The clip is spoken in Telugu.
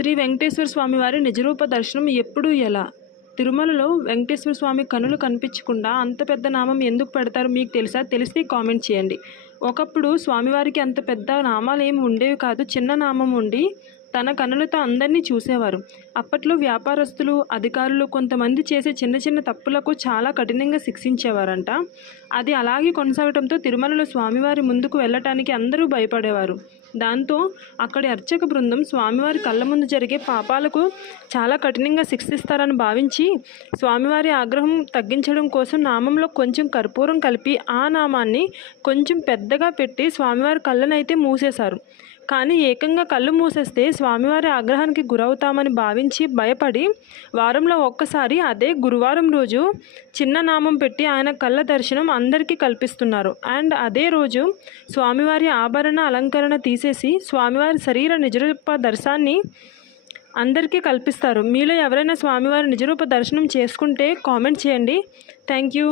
శ్రీ వెంకటేశ్వర స్వామి వారి నిజరూప దర్శనం ఎప్పుడు ఎలా? తిరుమలలో వెంకటేశ్వర స్వామి కనులు కనిపించకుండా అంత పెద్ద నామం ఎందుకు పెడతారు మీకు తెలుసా? తెలిస్తే కామెంట్ చేయండి. ఒకప్పుడు స్వామివారికి అంత పెద్ద నామాలు ఏమి ఉండేవి కాదు, చిన్న నామం ఉండి తన కనులతో అందరినీ చూసేవారు. అప్పట్లో వ్యాపారస్తులు, అధికారులు కొంతమంది చేసే చిన్న చిన్న తప్పులకు చాలా కఠినంగా శిక్షించేవారంట. అది అలాగే కొనసాగడంతో తిరుమలలో స్వామివారి ముందుకు వెళ్ళటానికి అందరూ భయపడేవారు. దాంతో అక్కడి అర్చక బృందం స్వామివారి కళ్ళ ముందు జరిగే పాపాలకు చాలా కఠినంగా శిక్షిస్తారని భావించి స్వామివారి ఆగ్రహం తగ్గించడం కోసం నామంలో కొంచెం కర్పూరం కలిపి ఆ నామాన్ని కొంచెం పెద్దగా పెట్టి స్వామివారి కళ్ళనైతే మూసేశారు. కానీ ఏకంగా కళ్ళు మూసేస్తే స్వామివారి ఆగ్రహానికి గురవుతామని భావించి భయపడి వారంలో ఒక్కసారి, అదే గురువారం రోజు చిన్న నామం పెట్టి ఆయన కళ్ళ దర్శనం అందరికీ కల్పిస్తున్నారు. అండ్ అదే రోజు స్వామివారి ఆభరణ అలంకరణ తీసేసి స్వామివారి శరీర నిజరూప దర్శనాన్ని అందరికీ కల్పిస్తారు. మీలో ఎవరైనా స్వామివారి నిజరూప దర్శనం చేసుకుంటే కామెంట్ చేయండి. Thank you.